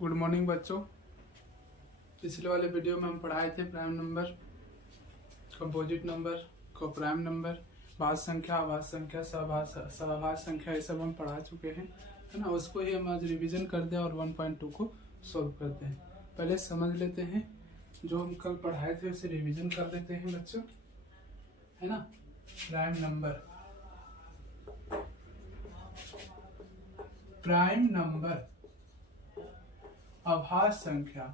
Good morning बच्चों। पिछले वाले वीडियो में हम पढ़ाए थे प्राइम नंबर, कंपोजिट नंबर, को प्राइम नंबर, भाज्य संख्या, अभाज्य संख्या, सहभाज्य संख्या, ये सब हम पढ़ा चुके हैं, है ना। उसको ही हम आज रिवीजन करते हैं और 1.2 को सॉल्व करते हैं। पहले समझ लेते हैं, जो हम कल पढ़ाए थे उसे रिवीजन कर देते हैं बच्चों, है ना। प्राइम नंबर, प्राइम नंबर, अभाज्य संख्या।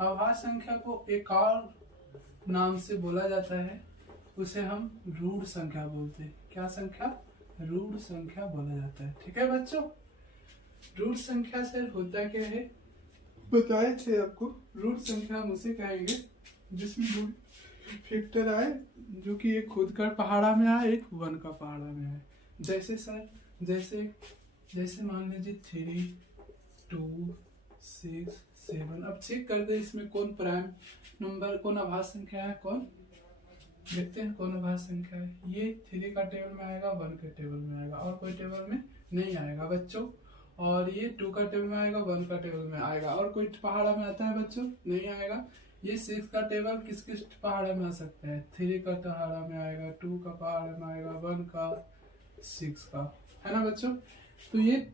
अभाज्य संख्या को एक और नाम से बोला जाता है, उसे हम रूढ़ संख्या बोलते हैं। क्या संख्या? रूढ़ संख्या बोला जाता है। ठीक है बच्चों। रूढ़ संख्या से होता क्या है बताए थे आपको। रूढ़ संख्या हम उसे कहेंगे जिसमें रूट फैक्टर आए, जो कि एक खुद का पहाड़ा में आए, एक वन का पहाड़ा में आए। जैसे सर, जैसे मान लीजिए 3, 2, 6, 7। अब चेक कर दे इसमें कौन प्राइम नंबर, कौन अभाज्य संख्या है, कौन देखते हैं कौन अभाज्य संख्या है। ये 3 का टेबल में आएगा, 1 के टेबल में आएगा, और कोई टेबल में नहीं आएगा बच्चों। और ये 2 का टेबल में आएगा, 1 का टेबल में आएगा, और कोई पहाड़ा में आता है बच्चों? नहीं आएगा। ये 6 का टेबल किस किस पहाड़ा में आ सकता है? 3 का पहाड़ा में आएगा, 2 का पहाड़ा में आएगा, 1 का, 6 का, है ना बच्चों। तो ये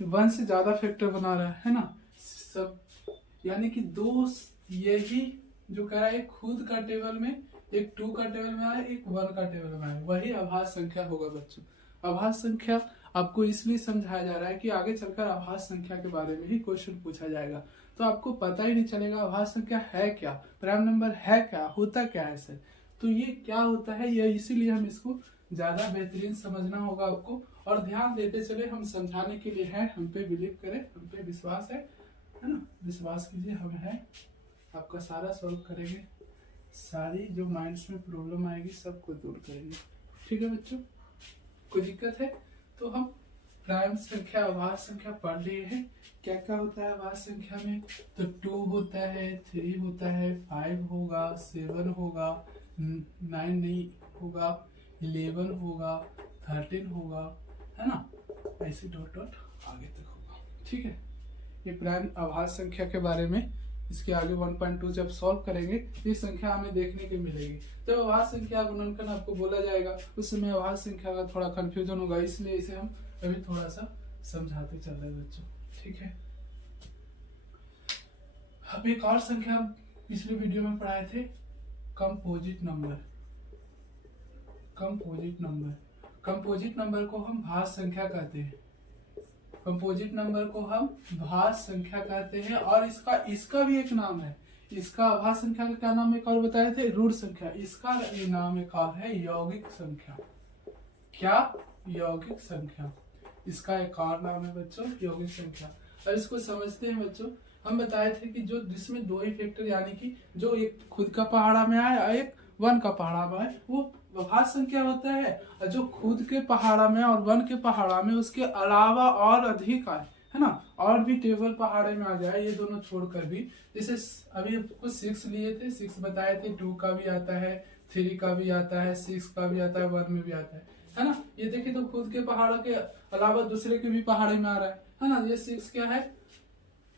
1 से ज्यादा फैक्टर बना रहा है ना सब, यानी कि दो, यही जो कह रहा है खुद का टेबल में, एक 2 का टेबल में आए, एक 1 का टेबल में आए, वही अभाज्य संख्या होगा बच्चों। अभाज्य संख्या आपको इसलिए समझाया जा रहा है कि आगे चलकर अभाज्य संख्या के बारे में ही क्वेश्चन पूछा जाएगा, तो आपको पता ही नहीं चलेगा अभाज्य संख्या है क्या, प्राइम नंबर है क्या, होता क्या है सर। तो ये क्या होता है, ये इसीलिए हम इसको ज्यादा बेहतरीन समझना होगा आपको। और ध्यान देते चले, हम समझाने के लिए हैं, हम पे बिलीव करें, हम पे विश्वास है ना। विश्वास कीजिए, हम हैं, आपका सारा सॉल्व करेंगे, सारी जो माइंड्स में प्रॉब्लम आएगी सबको दूर करेंगे। ठीक है बच्चों, कोई दिक्कत है? तो हम प्राइम संख्या, अभाज्य संख्या पढ़ लिए हैं। क्या क्या होता है अभाज्य संख्या में? तो 2 होता है, 3 होता है, 5 होगा, 7 होगा, 9 नहीं होगा, 11 होगा, 13 होगा, है ना। ऐसे डॉट डॉट आगे तक होगा। ठीक है, ये प्राइम अभाज्य संख्या के बारे में। इसके आगे 1.2 जब सॉल्व करेंगे ये संख्या हमें देखने को मिलेगी। जब अभाज्य संख्या गुणनखंड आपको बोला जाएगा उस समय अभाज्य संख्या का थोड़ा कंफ्यूजन होगा, इसलिए इसे हम अभी थोड़ा सा समझाते चल रहे हैं बच्चों। ठीक है, अब एक और संख्या पिछले वीडियो में पढ़ाए थे, composite number. Composite number, composite number को हम भाज्य संख्या कहते हैं। कंपोजिट नंबर को हम भाज्य संख्या कहते हैं, और इसका भी एक नाम है। इसका अभाज्य संख्या का क्या नाम एक और बताए थे? रूढ़ संख्या। इसका ये नाम एक और है यौगिक संख्या। क्या? यौगिक संख्या। इसका एक और नाम है बच्चों यौगिक संख्या। और इसको समझते हैं बच्चों, हम बताए थे कि जो जिसमें 2 ही फैक्टर, यानी कि जो एक खुद का पहाड़ा में आए और एक 1 का पहाड़ा में आए, वो अभाज्य संख्या होता है। और जो खुद के पहाड़ा में और 1 के पहाड़ा में उसके अलावा और अधिक आए, है ना, और भी टेबल पहाड़े में आ जाए, ये दोनों छोड़कर भी, जैसे अभी कुछ 6 लिए थे, 6 बताए थे, 2 का भी आता है, 3 का भी आता है, 6 का भी आता है, 1 में भी आता है ना। ये देखिए, तो खुद के पहाड़ों के अलावा दूसरे के भी पहाड़े में आ रहा है ना। ये 6 क्या है?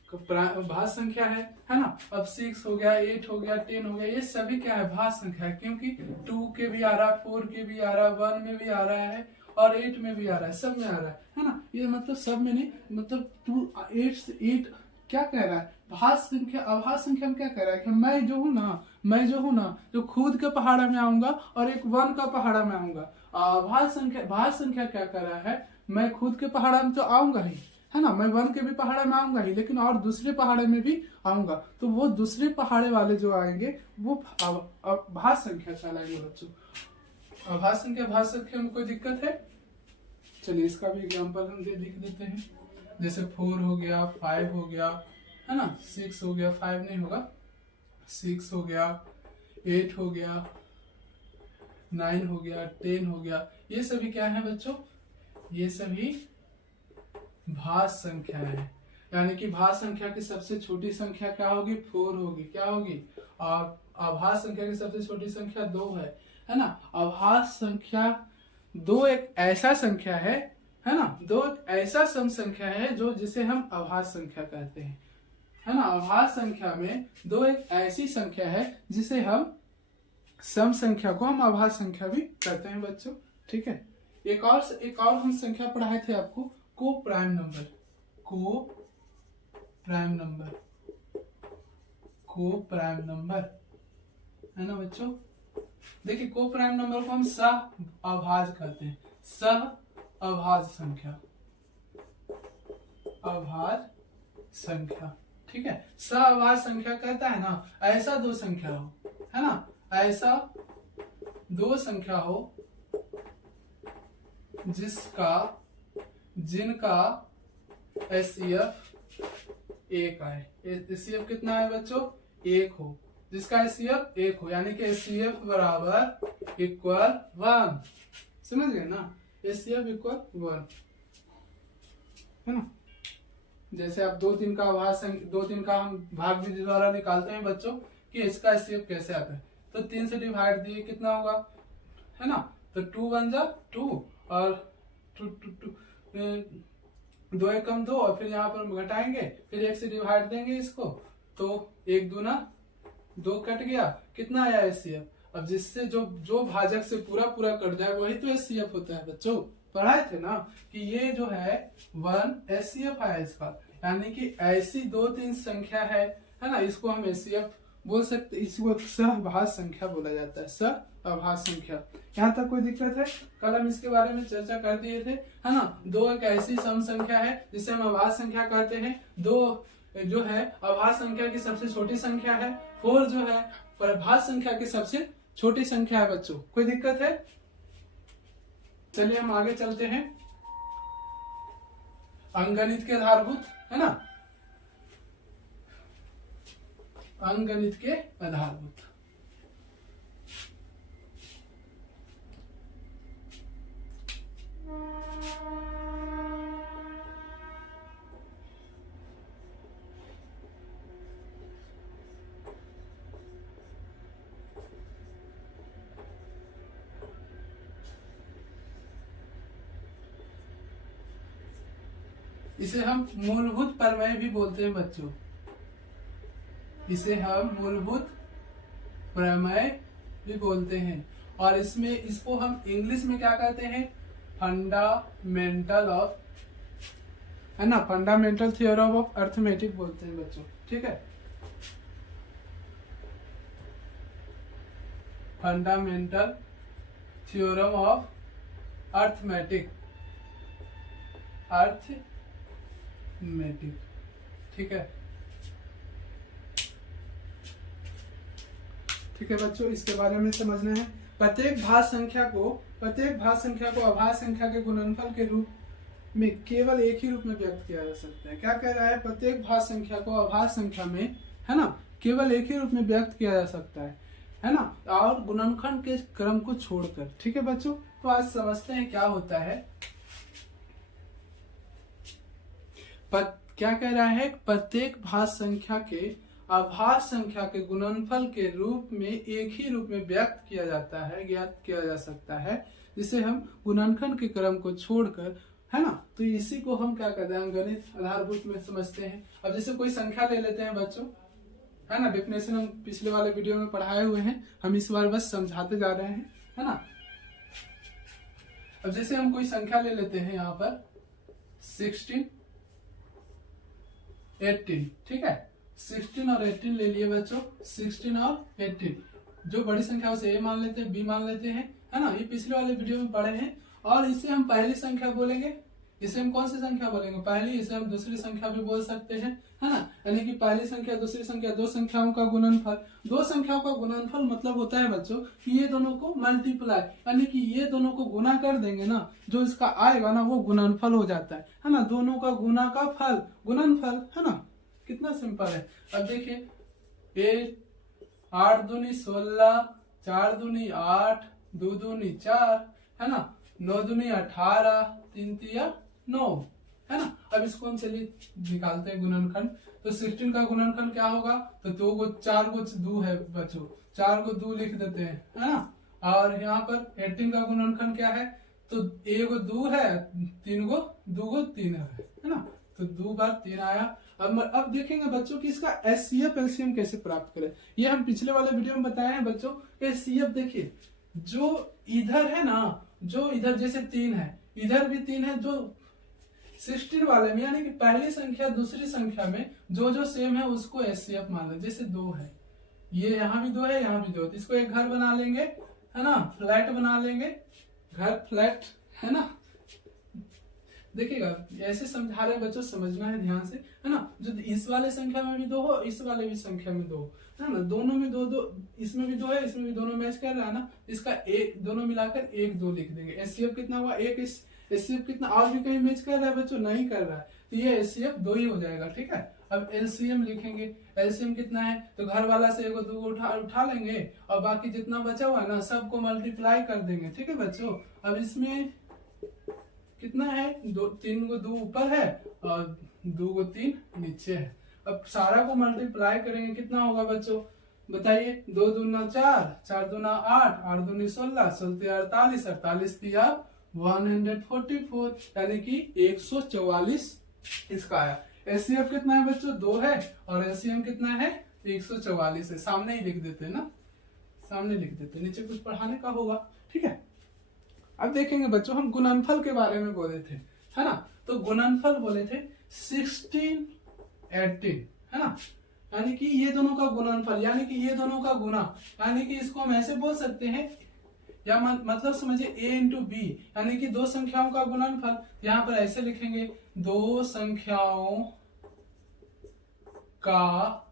भाज्य संख्या है ना। अब 6 हो गया, 8 हो गया, 10 हो गया, ये सभी क्या है? भाज्य संख्या है, क्योंकि 2 के भी आ रहा है, 4 के भी आ रहा है, 1 में भी आ रहा है, और 8 में भी आ रहा है, सब में आ रहा है ना। ये मतलब सब में नहीं, मतलब 2, 8 क्या कह रहा है? भाज्य संख्या। अभाज्य संख्या में क्या कह रहा है कि मैं जो हूँ ना, जो खुद के पहाड़ा में आऊंगा और एक 1 का पहाड़ा में आऊंगा। भाज्य संख्या क्या कह रहा है? मैं खुद के पहाड़ा में तो आऊंगा ही, है ना, मैं 1 के भी पहाड़े में आऊंगा ही, लेकिन और दूसरे पहाड़े में भी आऊंगा, तो वो दूसरे पहाड़े वाले जो आएंगे वो भाज्य संख्या कहलाएंगे बच्चों। अभाज्य संख्या में कोई दिक्कत है? चलिए इसका भी एग्जांपल हम लिख देते हैं। जैसे 4 हो गया, 5 हो गया, है ना, 6 हो गया, 5 नहीं होगा, 6 हो गया, 8 हो गया, 9 हो गया, 10 हो गया, ये सभी क्या है बच्चों? ये सभी भाज्य संख्या है। यानी कि भाज्य संख्या की सबसे छोटी संख्या क्या होगी? 4 होगी। क्या होगी? और अभाज्य संख्या की सबसे छोटी संख्या 2 है ना। अभाज्य संख्या 2 एक ऐसा संख्या है है ना। दो ऐसा सम संख्या है जो जिसे हम अभाज्य संख्या कहते हैं, है ना। अभाज्य संख्या में दो एक ऐसी संख्या है जिसे हम सम संख्या को हम अभाज्य संख्या भी कहते हैं बच्चों, ठीक है। एक और हम संख्या पढ़ाए थे आपको, को प्राइम नंबर, को प्राइम नंबर, को प्राइम नंबर, है ना बच्चों। देखिए को प्राइम नंबर को हम सह अभाज्य कहते हैं, सह अभाज्य संख्या, अभाज्य संख्या, ठीक है। सह अभाज्य संख्या कहता है ना ऐसा दो संख्या हो, है ना, ऐसा दो संख्या हो जिनका एचसीएफ एक आए। एचसीएफ कितना है बच्चों, एक हो, जिसका एचसीएफ एक हो, यानी कि एचसीएफ बराबर इक्वल 1, समझ गए ना, एचसीएफ इक्वल 1, है ना। जैसे आप 2-3 का अभाज्य 2-3 का हम भाग विधि द्वारा निकालते हैं बच्चों कि इसका एचसीएफ कैसे आता है, तो 3 से डिवाइड दिए कितना होगा, है ना, तो 2 1 जा 2 और 2 2 एक कम 2 और फिर यहाँ पर घटाएंगे, फिर 1 से डिवाइड देंगे इसको, तो 1 दूना 2 कट गया, कितना आया एचसीएफ। अब जिससे जो भाजक से पूरा कट जाए वही तो एचसीएफ होता है बच्चों, पढ़ाए थे ना कि ये जो है 1 एचसीएफ आया इसका, यानी कि ऐसी 2-3 संख्या है ना, इसको हम एचसीएफ बोल सकते, इसको सहअभाज्य संख्या बोला जाता है, सहअभाज्य संख्या। यहाँ तक कोई दिक्कत है, कल हम इसके बारे में चर्चा कर दिए थे, है ना। दो एक ऐसी सम संख्या है जिसे हम अभाज्य संख्या कहते हैं, दो जो है अभाज्य संख्या की सबसे छोटी संख्या है, 4 जो है भाज्य संख्या की सबसे छोटी संख्या है बच्चों, कोई दिक्कत है। चलिए हम आगे चलते हैं, अंकगणित के आधारभूत, है ना, अंकगणित के आधारभूत। इसे हम मूलभूत प्रमेय भी बोलते हैं बच्चों, इसे हम मूलभूत प्रमेय भी बोलते हैं, और इसको हम इंग्लिश में क्या कहते हैं, फंडामेंटल ऑफ, है ना, फंडामेंटल थ्योरम ऑफ अर्थमेटिक बोलते हैं बच्चों, ठीक है। फंडामेंटल थ्योरम ऑफ अर्थमेटिक, ठीक है, ठीक है बच्चों। इसके बारे में समझना है, प्रत्येक भाज्य संख्या को अभाज्य संख्या के गुणनफल के रूप में केवल एक ही रूप में व्यक्त किया जा सकता है। क्या कह रहा है, प्रत्येक भाज्य संख्या को अभाज्य संख्या में, है ना, केवल एक ही रूप में व्यक्त किया जा सकता है ना, और गुणनखंड के क्रम को छोड़कर, ठीक है बच्चों। तो आज समझते हैं क्या होता है, क्या कह रहा है, प्रत्येक भाज्य संख्या के अभाज्य संख्या के गुणनफल के रूप में एक ही रूप में व्यक्त किया जाता है, ज्ञात किया जा सकता है, जिसे हम गुणनखंड के क्रम को छोड़कर, है ना। तो इसी को हम क्या कहते हैं, गणित आधारभूत में समझते हैं। अब जैसे कोई संख्या ले लेते हैं बच्चों, है ना, डेफिनेशन हम पिछले वाले वीडियो में पढ़ाए हुए हैं, हम इस बार बस समझाते जा रहे हैं, है ना। अब जैसे हम कोई संख्या ले लेते हैं यहाँ पर 16 18, ठीक है, 16 और 18 ले लिए बच्चों, 16 और 18, जो बड़ी संख्या उसे ए मान लेते हैं, बी मान लेते हैं, है ना, ये पिछले वाले वीडियो में पढ़े हैं। और इसे हम पहली संख्या बोलेंगे, इसे हम कौन सी संख्या बोलेंगे, पहली, इसे हम दूसरी संख्या भी बोल सकते हैं, है ना, यानी कि पहली संख्या दूसरी संख्या, दो संख्याओं का गुणनफल। दो संख्याओं का गुणनफल मतलब होता है बच्चों कि ये दोनों को मल्टीप्लाई, यानी कि ये दोनों को गुना कर देंगे ना, जो इसका आएगा ना वो गुणनफल हो जाता है ना, दोनों का गुना का फल गुणनफल, है ना। कितना सिंपल है। अब देखिए 8 दूनी 16, 4 दूनी 8, 2 दूनी 4, है ना, 9 दूनी 18, 3 तिया 9, है ना। अब इसको हम चलिए निकालते हैं गुणनखंड। तो 16 का गुणनखंड क्या होगा, तो 4 को 2 है बच्चों, 4 को 2 लिख देते हैं, है ना। और यहाँ पर 18 का गुणनखंड क्या है, तो एगो 2 है, 3 गो 2 गो 3 है ना, तो 2 बार 3 आया। अब देखेंगे बच्चों कि इसका एचसीएफ एलसीएम कैसे प्राप्त करें। ये हम पिछले वाले वीडियो में बताए हैं बच्चों। एचसीएफ देखिए, जो इधर है ना, जो इधर जैसे 3 है, इधर भी 3 है, जो 16 वाले में यानी कि पहली संख्या दूसरी संख्या में जो जो सेम है उसको एचसीएफ मान लो। जैसे 2 है, ये यहाँ भी 2 है, यहाँ भी 2 है, तो इसको एक घर बना लेंगे, है ना, फ्लैट बना लेंगे, घर फ्लैट, है ना। देखिएगा ऐसे समझा रहे बच्चों, समझना है ध्यान से, है ना। जो इस वाले संख्या में भी 2 हो, इस वाले भी संख्या में 2 है ना, दोनों में 2 2, इसमें भी 2 है, इसमें भी दोनों मैच कर रहा है ना, इसका एक दोनों मिलाकर 1 2 लिख देंगे। एचसीएफ कितना हुआ 1। एचसीएफ कितना और भी कहीं मैच कर रहा है बच्चों, नहीं कर रहा है, तो ये एचसीएफ 2 ही हो जाएगा। ठीक है, अब एलसीएम लिखेंगे। एलसीएम कितना है, तो घर वाला से एगो 2 उठा लेंगे और बाकी जितना बचा हुआ है ना सबको मल्टीप्लाई कर देंगे। ठीक है बच्चों, अब इसमें कितना है, 3 गो 2 ऊपर है और 2 गो 3 नीचे है। अब सारा को मल्टीप्लाई करेंगे, कितना होगा बच्चों बताइए। 2 दूना 4, 4 दूना 8, 8 दूनी 16, 16 48, 48 दिया 144, यानी कि 144 इसका आया। एचसीएफ कितना है बच्चों 2 है और एलसीएम कितना है 144 है। सामने ही लिख देते हैं ना, सामने लिख देते, नीचे कुछ पढ़ाने का होगा। ठीक है, अब देखेंगे बच्चों, हम गुणनफल के बारे में बोले थे, है ना। तो गुणनफल बोले थे 16 18, है ना, यानी कि ये दोनों का गुणनफल, यानी कि ये दोनों का गुना, यानी कि इसको हम ऐसे बोल सकते हैं, या मतलब समझिए a इंटू बी, यानी कि 2 संख्याओं का गुणनफल। यहाँ पर ऐसे लिखेंगे 2 संख्याओं का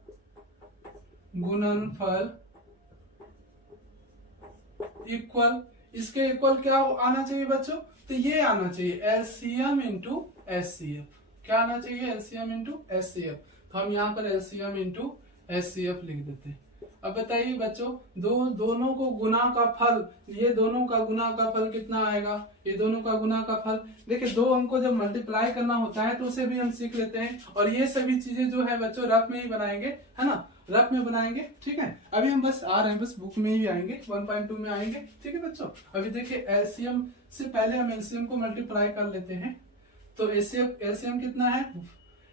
गुणनफल इक्वल, इसके इक्वल क्या आना चाहिए बच्चों, तो ये आना चाहिए एलसीएम इंटू एचसीएफ। क्या आना चाहिए, एलसीएम इंटू एचसीएफ। तो हम यहाँ पर एलसीएम इंटू एचसीएफ लिख देते हैं। अब बताइए बच्चों, दोनों को गुना का फल, ये दोनों का गुना का फल कितना आएगा, ये दोनों का गुना का फल। देखिए 2 अंक को जब मल्टीप्लाई करना होता है तो उसे भी हम सीख लेते हैं, और ये सभी चीजें जो है बच्चों रफ में ही बनाएंगे, है ना, रफ में बनाएंगे। ठीक है, अभी हम बस आ रहे हैं, बस बुक में ही आएंगे, 1.2 में आएंगे। ठीक है बच्चों, अभी देखिए एलसीएम से पहले हम एलसीएम को मल्टीप्लाई कर लेते हैं। तो एलसीएम कितना है,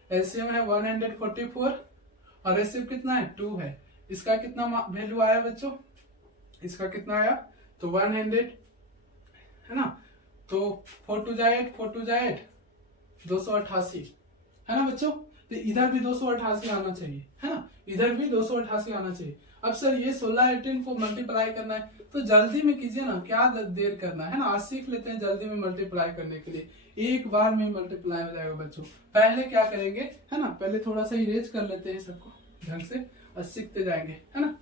एलसीएम है 144 और एचसीएफ कितना है 2 है। इसका कितना वैल्यू आया बच्चों, इसका कितना आया, तो 100, है ना, तो 4 2 जा 8, 4 2 जा 8, 288, है ना बच्चों। तो इधर भी 288 आना चाहिए, है ना, इधर भी 288 आना चाहिए। अब सर ये 16 18 को मल्टीप्लाई करना है, तो जल्दी में कीजिए ना, क्या देर करना है ना, आज सीख लेते हैं जल्दी में मल्टीप्लाई करने के लिए। एक बार में मल्टीप्लाई हो जाएगा बच्चों। पहले क्या करेंगे, है ना, पहले थोड़ा सा इरेज कर लेते हैं सबको ढंग से और सीखते जाएंगे, है ना।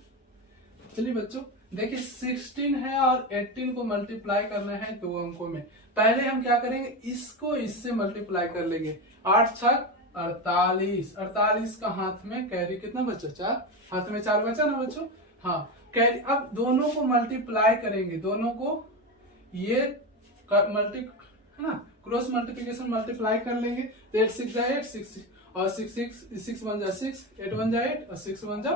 चलिए बच्चों देखिए 16 है और 18 को मल्टीप्लाई करना है 2 अंकों में। पहले हम क्या करेंगे, इसको इससे मल्टीप्लाई कर लेंगे। 8 6 48, 48 का हाथ में कैरी कितना बचा, 4, हाथ में 4 बचा ना बच्चों, हाँ कैरी। अब दोनों को मल्टीप्लाई करेंगे, दोनों को ये है ना, क्रॉस मल्टीप्लिकेशन मल्टीप्लाई कर लेंगे। तो 8 6 जा 8, 6 और 6 1 जा 6, 8 1 जा 8 और 6 1 जा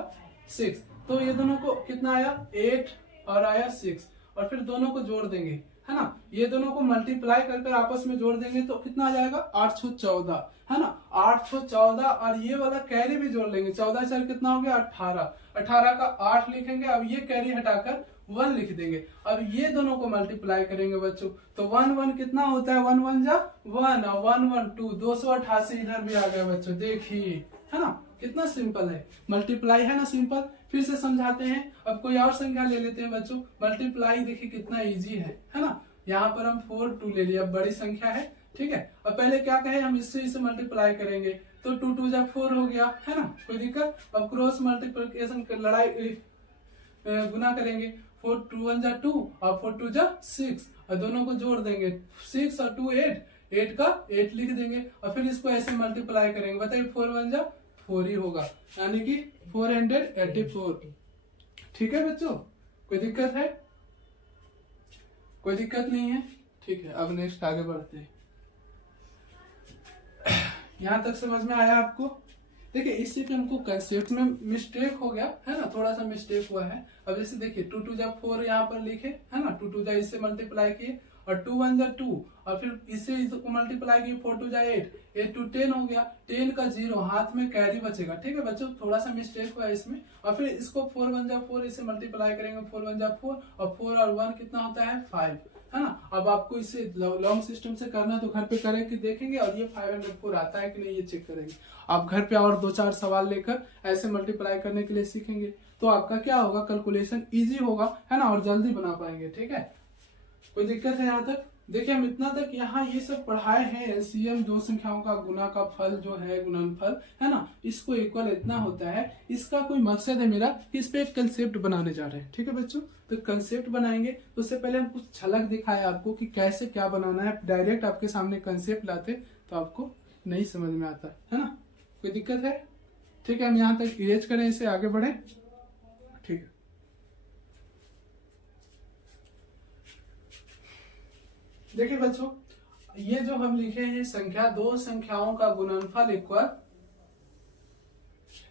6। तो ये दोनों को कितना आया 8 और आया 6, और फिर दोनों को जोड़ देंगे, है ना। ये दोनों को मल्टीप्लाई कर आपस में जोड़ देंगे तो कितना आ जाएगा 8 6 14, है ना, 8 6 14। और ये वाला कैरी भी जोड़ लेंगे, 14 4 कितना हो गया 18, 18 का 8 लिखेंगे। अब ये कैरी हटाकर 1 लिख देंगे। अब ये दोनों को मल्टीप्लाई करेंगे बच्चों, तो 1 1 कितना होता है, 1 1 जा 1 और 1 1 2, 288 इधर भी आ गया बच्चों, देखिए, है ना, कितना सिंपल है मल्टीप्लाई, है ना सिंपल। फिर से समझाते हैं, अब कोई और संख्या ले लेते हैं बच्चों। मल्टीप्लाई देखिए कितना इजी है ना। यहाँ पर हम 4 2 ले लिया, बड़ी संख्या है, ठीक है। अब पहले क्या कहे, हम इससे मल्टीप्लाई करेंगे, तो 2 2 जा 4 हो गया, है ना, कोई दिक्कत। अब क्रॉस मल्टीप्लिकेशन लड़ाई गुना करेंगे, 4 2 1 जा 2 और 4 2 जा 6, और दोनों को जोड़ देंगे, 6 और 2 8, 8 का 8 लिख देंगे, और फिर इसको ऐसे मल्टीप्लाई करेंगे। बताइए 4 1 जा 4 ही होगा, यानी कि 484। ठीक है बच्चों, कोई दिक्कत है, कोई दिक्कत नहीं है, ठीक है। अब नेक्स्ट आगे बढ़ते हैं। यहां तक समझ में आया आपको। देखिए इससे भी हमको कंसेप्ट में मिस्टेक हो गया, है ना, थोड़ा सा मिस्टेक हुआ है। अब जैसे देखिए 2 2 जा 4 यहाँ पर लिखे, है ना, 2 2 जा इससे मल्टीप्लाई किए और 2 1 जा 2 और फिर इससे इसको मल्टीप्लाई किए 4 2 जा 8 8 2 10 हो गया। 10 का 0 हाथ में कैरी बचेगा। ठीक है बच्चों, थोड़ा सा मिस्टेक हुआ है इसमें। और फिर इसको 4 1 जा 4 इसे मल्टीप्लाई करेंगे 4 1 जा 4 और 4 और 1 कितना होता है 5, है ना। अब आपको इसे लॉन्ग सिस्टम से करना है तो घर पे करके देखेंगे और ये 504 आता है कि नहीं ये चेक करेंगे। आप घर पे और 2-4 सवाल लेकर ऐसे मल्टीप्लाई करने के लिए सीखेंगे तो आपका क्या होगा, कैलकुलेशन इजी होगा, है ना, और जल्दी बना पाएंगे। ठीक है, कोई दिक्कत है यहाँ तक? देखिए हम इतना तक यहाँ ये सब पढ़ाए हैं। एलसीएम दो संख्याओं का गुना का फल जो है गुणनफल, है ना, इसको इक्वल इतना होता है। इसका कोई मकसद है मेरा कि इस पे एक कंसेप्ट बनाने जा रहे हैं। ठीक है बच्चों, तो कंसेप्ट बनाएंगे तो उससे पहले हम कुछ झलक दिखाए आपको कि कैसे क्या बनाना है। डायरेक्ट आपके सामने कंसेप्ट लाते तो आपको नहीं समझ में आता, है ना। कोई दिक्कत है? ठीक है, हम यहाँ तक इरेज करें, इसे आगे बढ़े। ठीक है, देखिए बच्चों, ये जो हम लिखे हैं संख्या, दो संख्याओं का गुणनफल इक्वल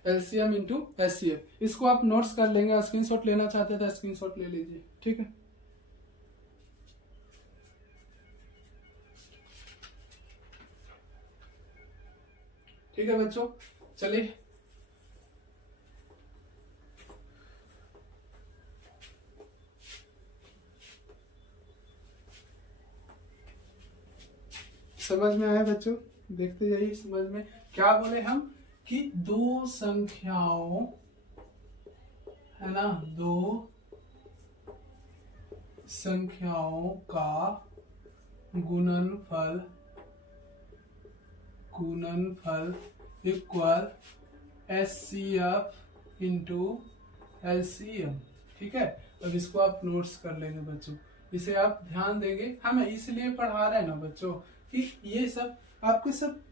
एलसीएम इंटू एचसीएफ। इसको आप नोट्स कर लेंगे, स्क्रीनशॉट लेना चाहते हैं तो स्क्रीनशॉट ले लीजिए। ठीक है, ठीक है बच्चों, चलिए समझ में आया बच्चों? देखते जाइए समझ में। क्या बोले हम कि दो संख्याओं, है ना, दो संख्याओं का गुणनफल इक्वल एचसीएफ इंटू एलसीएम। ठीक है, अब इसको आप नोट्स कर लेंगे बच्चों, इसे आप ध्यान देंगे। हम इसलिए पढ़ा रहे हैं ना बच्चों कि ये सब आपको सब,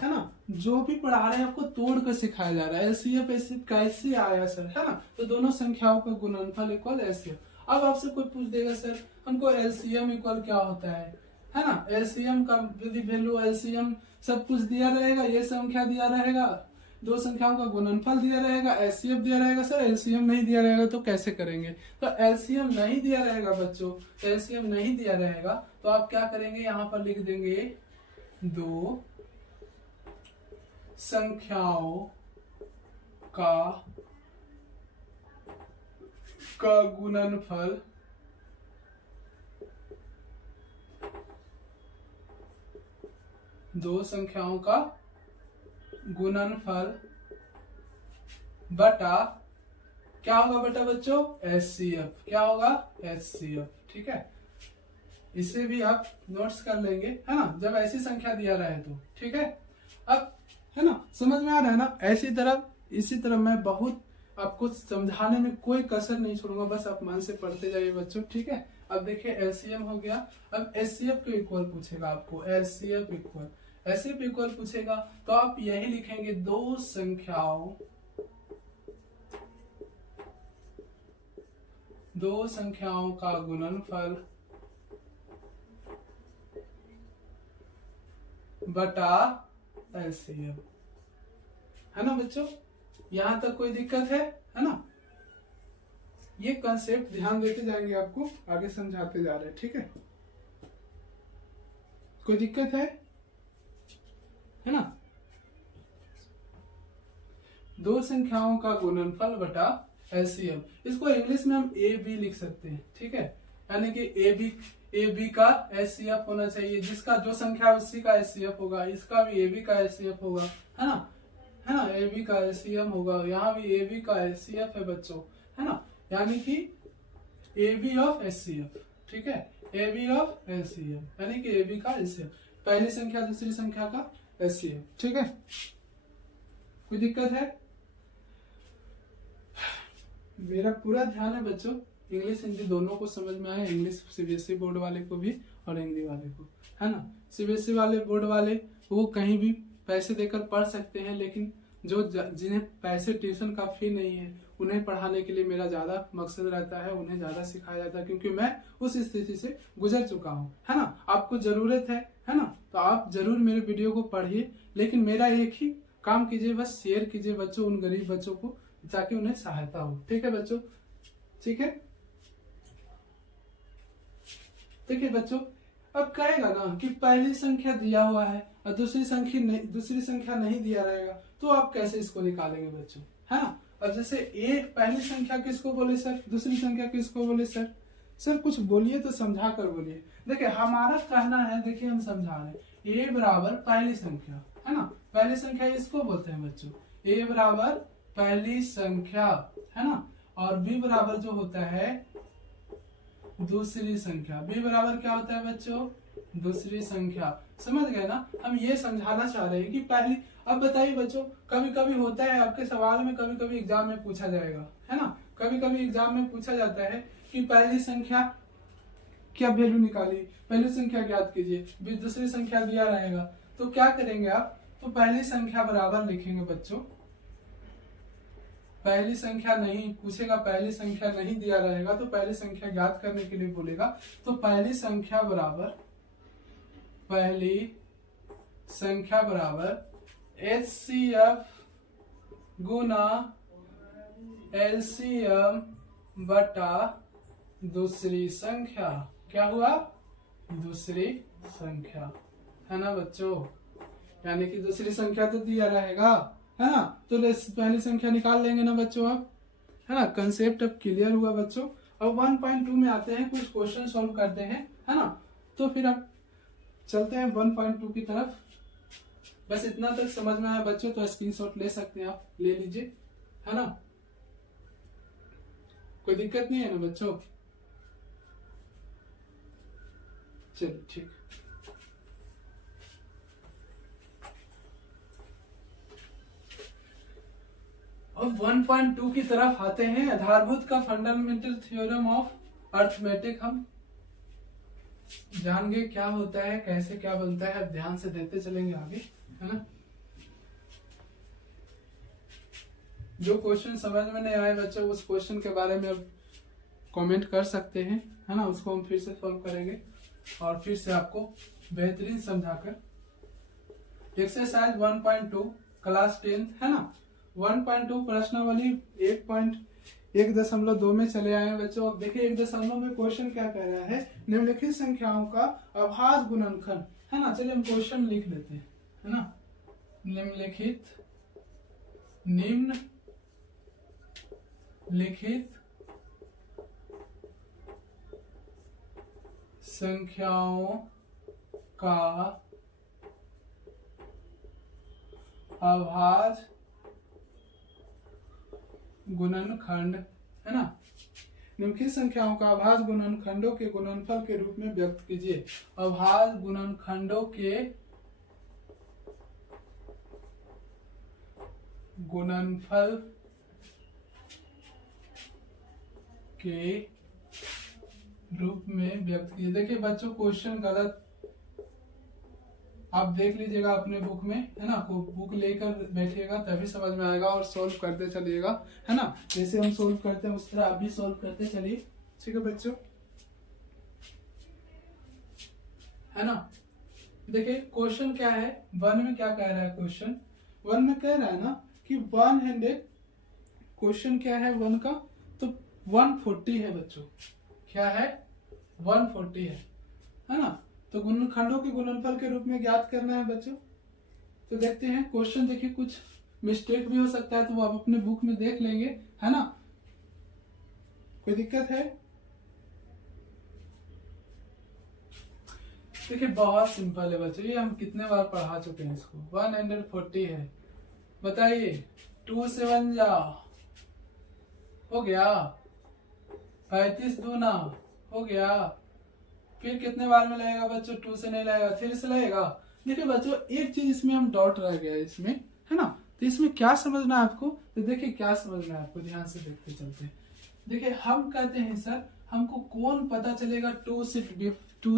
है ना, जो भी पढ़ा रहे हैं आपको तोड़ कर सिखाया जा रहा है। एलसीएफ कैसे आया सर, है ना, तो दोनों संख्याओं का गुणनफल इक्वल एलसीएफ। अब आपसे कोई पूछ देगा सर हमको एलसीएम इक्वल क्या होता है ना, एलसीएम का वैल्यू, एलसीएम सब कुछ दिया रहेगा, ये संख्या दिया रहेगा, दो संख्याओं का गुणनफल दिया रहेगा, एचसीएफ दिया रहेगा। सर एलसीएम नहीं दिया रहेगा तो कैसे करेंगे? तो एलसीएम नहीं दिया रहेगा बच्चों, एलसीएम नहीं दिया रहेगा तो आप क्या करेंगे, यहाँ पर लिख देंगे दो संख्याओं का गुणनफल दो संख्याओं का गुणनफल बटा क्या होगा बेटा बच्चों, एचसीएफ। क्या होगा, एचसीएफ। ठीक है, इसे भी आप नोट्स कर लेंगे, है ना, जब ऐसी संख्या दिया रहे तो। ठीक है, अब है ना, समझ में आ रहा है ना। इसी तरह मैं बहुत आपको समझाने में कोई कसर नहीं छोड़ूंगा, बस आप मन से पढ़ते जाइए बच्चों। ठीक है, अब देखिए एलसीएम हो गया, अब एचसीएफ के इक्वल पूछेगा आपको, एचसीएफ इक्वल पूछेगा तो आप यही लिखेंगे दो संख्याओं का गुणनफल बटा एलसीएम, है ना बच्चों। यहां तक कोई दिक्कत है ना? ये कंसेप्ट ध्यान देते जाएंगे, आपको आगे समझाते जा रहे हैं। ठीक है, कोई दिक्कत है ना। दो संख्याओं का गुणनफल बटा एलसीएम, इसको इंग्लिश में हम ए बी लिख सकते हैं। ठीक है, यानी कि ए बी का एचसीएफ होना चाहिए, जिसका जो संख्या उसी का एचसीएफ होगा, इसका भी ए बी का एचसीएफ होगा, है ना, ए बी का एचसीएम होगा, यहाँ भी ए बी का एचसीएफ है बच्चों, है ना, यानी कि ए बी ऑफ एचसीएफ। ठीक है, ए बी ऑफ एचसीएफ यानी कि ए बी का एचसीएफ, पहली संख्या दूसरी संख्या का एचसीएफ। ठीक है, कोई दिक्कत है? मेरा पूरा ध्यान है बच्चों इंग्लिश हिंदी दोनों को समझ में आए, इंग्लिश सीबीएसई बोर्ड वाले को भी और हिंदी वाले को, है ना। सीबीएसई वाले बोर्ड वाले वो कहीं भी पैसे देकर पढ़ सकते हैं, लेकिन जो जिन्हें पैसे ट्यूशन का फी नहीं है उन्हें पढ़ाने के लिए मेरा ज्यादा मकसद रहता है, उन्हें ज्यादा सिखाया जाता है, क्योंकि मैं उस स्थिति से गुजर चुका हूँ, है ना। आपको जरूरत है ना, तो आप जरूर मेरे वीडियो को पढ़िए, लेकिन मेरा एक ही काम कीजिए, बस शेयर कीजिए बच्चों, उन गरीब बच्चों को, ताकि उन्हें सहायता हो। ठीक है बच्चों, ठीक है। देखिए बच्चों, अब कहेगा ना कि पहली संख्या दिया हुआ है और दूसरी संख्या नहीं दिया रहेगा, तो आप कैसे इसको निकालेंगे बच्चों, है ना। अब जैसे एक पहली संख्या किसको बोले सर, दूसरी संख्या किसको बोले सर, सर कुछ बोलिए तो समझा कर बोलिए। देखिए हमारा कहना है, देखिए हम समझा रहे हैं, a बराबर पहली संख्या, है ना, पहली संख्या इसको बोलते हैं बच्चों, a बराबर पहली संख्या, है ना, और b बराबर जो होता है दूसरी संख्या, b बराबर क्या होता है बच्चों, दूसरी संख्या। समझ गए ना, हम ये समझाना चाह रहे हैं कि पहली। अब बताइए बच्चों, कभी कभी होता है आपके सवाल में, कभी कभी एग्जाम में पूछा जाएगा, है ना, कभी कभी एग्जाम में पूछा जाता है कि पहली संख्या क्या वैल्यू निकाली, पहली संख्या ज्ञात कीजिए, दूसरी संख्या दिया रहेगा, तो क्या करेंगे आप, तो पहली संख्या बराबर लिखेंगे बच्चों, पहली संख्या नहीं पूछेगा, पहली संख्या नहीं दिया रहेगा तो पहली संख्या ज्ञात करने के लिए बोलेगा, तो पहली संख्या बराबर HCF गुना LCM बटा दूसरी संख्या। क्या हुआ, दूसरी संख्या, है ना बच्चों, यानी कि दूसरी संख्या तो दिया रहेगा, है ना, तो पहली संख्या निकाल लेंगे ना बच्चों अब, है ना। कंसेप्ट अब क्लियर हुआ बच्चों। अब 1.2 में आते हैं, कुछ क्वेश्चन सॉल्व करते हैं, है ना। तो फिर अब चलते हैं 1.2 की तरफ। बस इतना तक समझ में आया बच्चों, तो स्क्रीनशॉट ले सकते हैं आप, ले लीजिए, है ना, कोई दिक्कत नहीं है ना बच्चों। चलिए ठीक। अब 1.2 की तरफ आते हैं। आधारभूत का फंडामेंटल थ्योरम ऑफ अर्थमेटिक हम जानेंगे क्या होता है, कैसे क्या बनता है, अब ध्यान से देखते चलेंगे आगे, है ना। जो क्वेश्चन समझ में नहीं आए बच्चों, उस क्वेश्चन के बारे में अब कमेंट कर सकते हैं, है ना, उसको हम फिर से सॉल्व करेंगे और फिर से आपको बेहतरीन समझाकर। एक्सरसाइज 1.2 क्लास 10, है ना, 1.2 प्रश्नावली 1.1.2 में चले आए हैं बच्चों। अब देखिए 1.2 में क्वेश्चन क्या कह रहा है, निम्नलिखित संख्याओं का अभाज्य गुणनखंड, है ना। चलिए हम क्वेश्चन लिख लेते हैं, है ना। निम्नलिखित संख्याओं का अभाज्य गुणनखंड, है ना, निम्नलिखित संख्याओं का अभाज्य गुणनखंडों के गुणनफल के रूप में व्यक्त कीजिए। अभाज्य गुणनखंडों के गुणनफल के रूप में व्यक्त कीजिए। देखिए बच्चों क्वेश्चन गलत आप देख लीजिएगा अपने बुक में, है ना, बुक लेकर बैठिएगा तभी समझ में आएगा और सॉल्व करते चलिएगा, है ना। जैसे हम सॉल्व करते हैं उस तरह आप भी सॉल्व करते चलिए, ठीक है बच्चों, है ना। देखिए क्वेश्चन क्या है, 1 में क्या कह रहा है, क्वेश्चन 1 में कह रहा है ना कि 100, क्वेश्चन क्या है 1 का, तो 140 है बच्चों, क्या है 140 है ना। तो गुणनखंडों के गुणनफल के रूप में ज्ञात करना है बच्चों। तो देखते हैं क्वेश्चन, देखिए कुछ मिस्टेक भी हो सकता है तो वो आप अपने बुक में देख लेंगे, है ना, कोई दिक्कत है। देखिए बहुत सिंपल है बच्चों, ये हम कितने बार पढ़ा चुके हैं इसको। 140 है, बताइए 2 से 1 जा हो गया, 35 दूना हो गया, फिर कितने बार में लगेगा बच्चों, 2 से नहीं लगेगा, 3 से लगेगा। देखिए बच्चों एक चीज इसमें हम डॉट रह गया है इसमें, है ना, तो इसमें क्या समझना है आपको, तो देखिए क्या समझना है आपको, ध्यान से देखते चलते हैं। देखिए हम कहते हैं सर हमको कौन पता चलेगा 2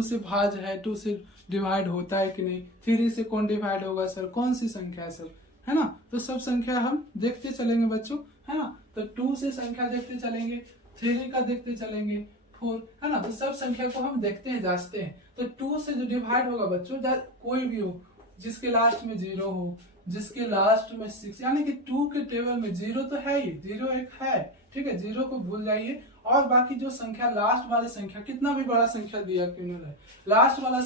से भाज्य है, 2 से डिवाइड होता है कि नहीं, 3 से कौन डिवाइड होगा सर, कौन सी संख्या है सर, है ना। तो सब संख्या हम देखते चलेंगे बच्चों, है ना। तो 2 से संख्या देखते चलेंगे, 3 का देखते चलेंगे, 4, है ना। तो सब संख्या को हम देखते हैं, जांचते हैं। तो 2 से जो डिवाइड होगा बच्चों, कोई भी हो, जिसके लास्ट में 0 हो, जिसके लास्ट में 6, यानी कि 2 के टेबल में 0 तो है ही, 0 एक है, ठीक है, 0 को भूल जाइए और बाकी जो संख्या लास्ट वाली संख्या, कितना भी बड़ा संख्या दिया क्यों न रहे, लास्ट वाला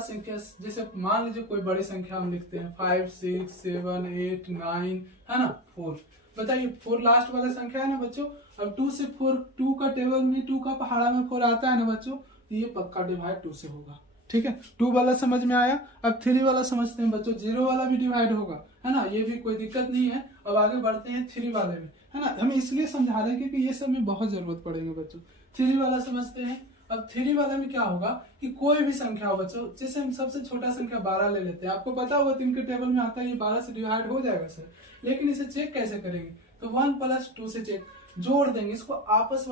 संख्या जैसे मान लीजिए कोई बड़ी संख्या हम लिखते हैं 5 6 7 8 9 है ना 4, बताइए 4 लास्ट वाला संख्या है ना बच्चों। अब 2 से 4, 2 का टेबल में 2 का पहाड़ा में 4 आता है ना बच्चों, तो ये पक्का डिवाइड 2 से होगा। ठीक है, 2 वाला समझ में आया। अब 3 वाला समझते हैं बच्चों, 0 वाला भी डिवाइड होगा है ना, ये भी कोई दिक्कत नहीं है। अब आगे बढ़ते हैं 3 वाले में, है ना, हम इसलिए समझा रहे हैं क्योंकि ये सब में बहुत जरूरत पड़ेगी बच्चों। 3 वाला समझते हैं। अब 3 वाला में क्या होगा कि कोई भी संख्या हो बच्चों, जैसे हम सबसे छोटा संख्या 12 ले लेते हैं, आपको पता होगा 3 के टेबल में आता है, ये 12 से डिवाइड हो जाएगा सर, लेकिन इसे चेक कैसे करेंगे, तो 1 + 2 से चेक जोड़ देंगे, इसको आपस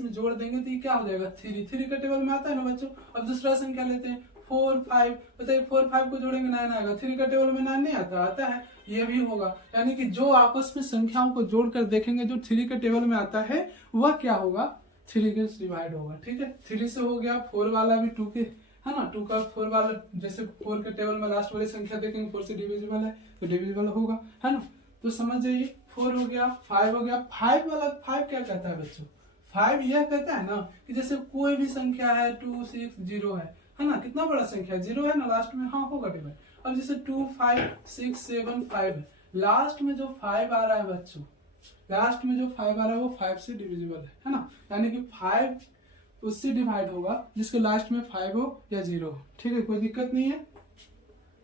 में जोड़ देंगे तो ये क्या हो जाएगा 3 का टेबल में आता है ना बच्चों। अब दूसरा संख्या लेते हैं 4 5, बताइए 4 5 को जोड़ेंगे 9 आएगा, 3 का टेबल में 9 नहीं आता है, ये भी होगा। यानी कि जो आपस में संख्याओं को जोड़कर देखेंगे जो 3 के टेबल में आता है वह क्या होगा 3 के डिवाइड होगा। ठीक है, 3 से हो गया, 4 वाला भी 2 के है ना, 2 का 4 वाला, जैसे 4 के टेबल में लास्ट वाली संख्या देखेंगे 4 से डिविजिबल है तो डिविजिबल होगा, है ना। तो समझ जाइए 4 हो गया, 5 हो गया। 5 वाला 5 क्या कहता है बच्चों, 5 यह कहता है ना कि जैसे कोई भी संख्या है 2 6 0 है ना, कितना बड़ा संख्या 0 है ना लास्ट में, हाँ होगा डिवाइड। अब जैसे 2 5 6 7 5 है, लास्ट में जो 5 आ रहा है बच्चों, लास्ट में जो 5 आ रहा है वो 5 से डिविजिबल है ना, यानी कि 5 उससे डिवाइड होगा जिसके लास्ट में 5 हो या 0 हो। ठीक है, कोई दिक्कत नहीं है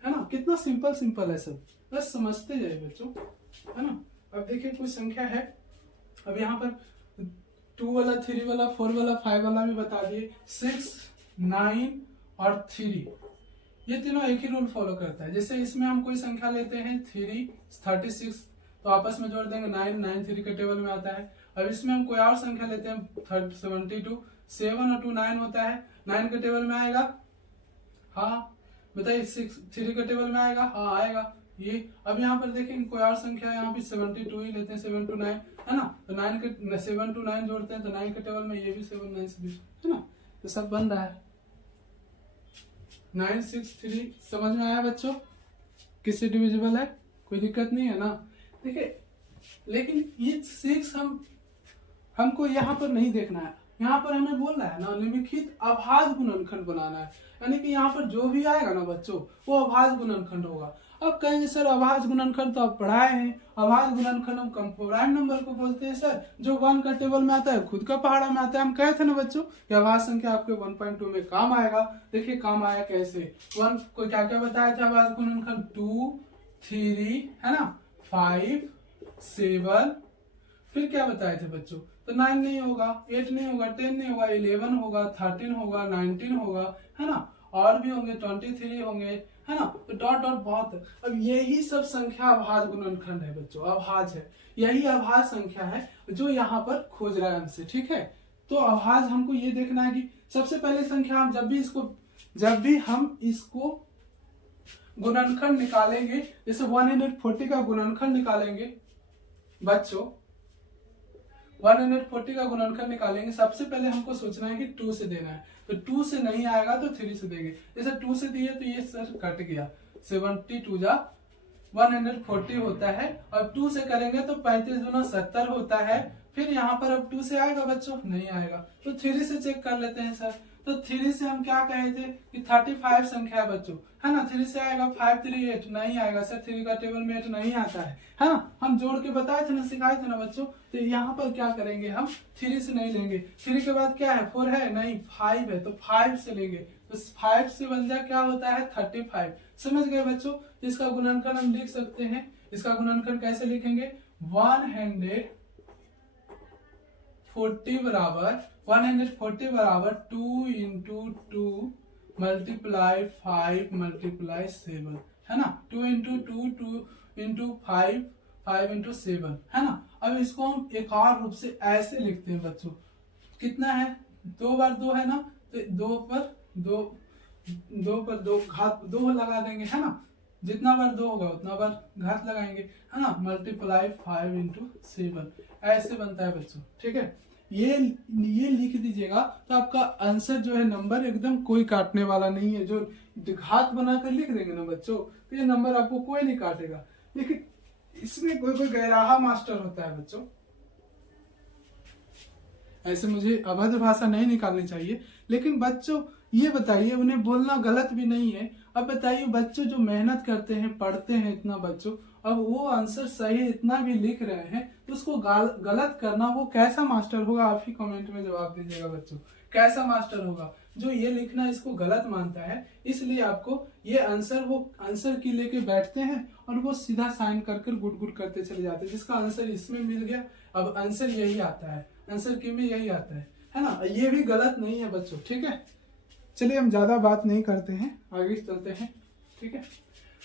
ना, कितना सिंपल है सब, बस समझते जाइए बच्चों, है ना। अब देखिए कोई संख्या है, अब यहाँ पर 2 वाला 3 वाला 4 वाला 5 वाला भी बता दिए, 6 9 और 3 ये तीनों एक ही रूल फॉलो करता है। जैसे इसमें हम कोई संख्या लेते हैं 3 36 तो आपस में जोड़ देंगे 9 3 के टेबल में आता है। अब इसमें हम कोई और संख्या लेते हैं 72, 7 और 2 9 होता है, 9 के टेबल में आएगा, हाँ बताइए 6 3 के टेबल में आएगा, हाँ आएगा ये। अब यहाँ पर देखेंगे कोई और संख्या यहाँ पे 72 ही लेते हैं, 7 2 9 है ना, तो 9 के 7 2 9 जोड़ते हैं तो 9 के टेबल में ये भी 7 9 से है ना, तो सब बन रहा है 9 6 3। समझ में आया बच्चों, किससे डिविजिबल है, कोई दिक्कत नहीं है ना। देखिए लेकिन ये 6 हमको यहाँ पर नहीं देखना है, यहाँ पर हमें बोलना है ना निम्नलिखित अभाज्य गुणनखंड बनाना है, यानी कि यहाँ पर जो भी आएगा ना बच्चों वो अभाज्य गुणनखंड होगा। अब कहेंगे सर अभाज्य गुणनखंड तो आप पढ़ाए हैं, अभाज्य गुणनखंड हम कंप्रोमाइज्ड नंबर को बोलते हैं सर, जो 1 का टेबल में आता है खुद का पहाड़ा में आता है। हम कहे थे ना बच्चों कि अभाज्य संख्या आपके 1.2 में काम आएगा। देखिए काम आया कैसे, 1 को क्या क्या बताया था अभाज्य गुणनखंड, 2 3 है ना, 5 7, फिर क्या बताए थे बच्चों, तो 9 नहीं होगा, 8 नहीं होगा, 10 नहीं होगा, 11 होगा, 13 होगा, 19 होगा, है ना, और भी होंगे 23 होंगे, है ना, तो डॉट डॉट बहुत है। अब यही सब संख्या अभाज्य गुणनखंड है बच्चों, अभाज्य है, यही अभाज्य संख्या है जो यहाँ पर खोज रहा है हमसे। ठीक है, तो अभाज्य हमको ये देखना है कि सबसे पहले संख्या हम जब भी हम इसको गुणनखंड निकालेंगे, जैसे 140 का गुणनखंड निकालेंगे बच्चों, 140 का गुणनखंड निकालेंगे, सबसे पहले हमको सोचना है कि 2 से देना है, तो 2 से नहीं आएगा तो 3 से देंगे। जैसे 2 से दिए तो ये सर कट गया, 72 जा 140 होता है, और 2 से करेंगे तो 35 दूना 70 होता है। फिर यहाँ पर अब 2 से आएगा बच्चों, नहीं आएगा, तो 3 से चेक कर लेते हैं सर। तो 3 से हम क्या कहे थे कि 35 संख्या है बच्चों, है ना, 3 से आएगा 5 3 8, नहीं आएगा सर, 3 का टेबल में 8 नहीं आता है ना, हम जोड़ के बताए थे ना, सिखाए थे ना बच्चों। तो यहाँ पर क्या करेंगे हम 3 से नहीं लेंगे, 3 के बाद क्या है 4 है नहीं 5 है, तो 5 से लेंगे, तो 5 से बन जाए क्या होता है 35। समझ गए बच्चों, इसका गुणनखंड हम लिख सकते हैं, इसका गुणनखंड कैसे लिखेंगे, 140 बराबर 2 इंटू 2 मल्टीप्लाई 5 मल्टीप्लाई 7, है ना, 2 इंटू 2 2 इंटू 5 5 इंटू 7, है ना। अब इसको हम एक और रूप से ऐसे लिखते हैं बच्चों, कितना है 2 बार 2 है ना, तो 2 पर 2 घात 2 लगा देंगे, है ना, जितना बार 2 होगा उतना बार घात लगाएंगे, है ना, मल्टीप्लाई 5 इंटू 7, ऐसे बनता है बच्चों। ठीक है, ये लिख दीजिएगा तो आपका आंसर जो है नंबर एकदम कोई काटने वाला नहीं है। जो घात बनाकर लिख देंगे ना बच्चों तो ये नंबर आपको कोई नहीं काटेगा, लेकिन इसमें कोई गैराहा मास्टर होता है बच्चों, ऐसे मुझे अभद्र भाषा नहीं निकालनी चाहिए। लेकिन बच्चों ये बताइए, उन्हें बोलना गलत भी नहीं है। अब बताइए बच्चों जो मेहनत करते हैं, पढ़ते हैं इतना बच्चों, अब वो आंसर सही इतना भी लिख रहे हैं तो उसको गलत करना वो कैसा मास्टर होगा? आप ही कमेंट में जवाब दीजिएगा बच्चों, कैसा मास्टर होगा जो ये लिखना इसको गलत मानता है। इसलिए आपको ये आंसर, वो आंसर की लेके बैठते हैं और वो सीधा साइन कर गुड गुड करते चले जाते हैं। जिसका आंसर इसमें मिल गया, अब आंसर यही आता है, आंसर की में यही आता है ना। ये भी गलत नहीं है बच्चों, ठीक है। चलिए हम ज्यादा बात नहीं करते हैं, आगे चलते हैं, ठीक है।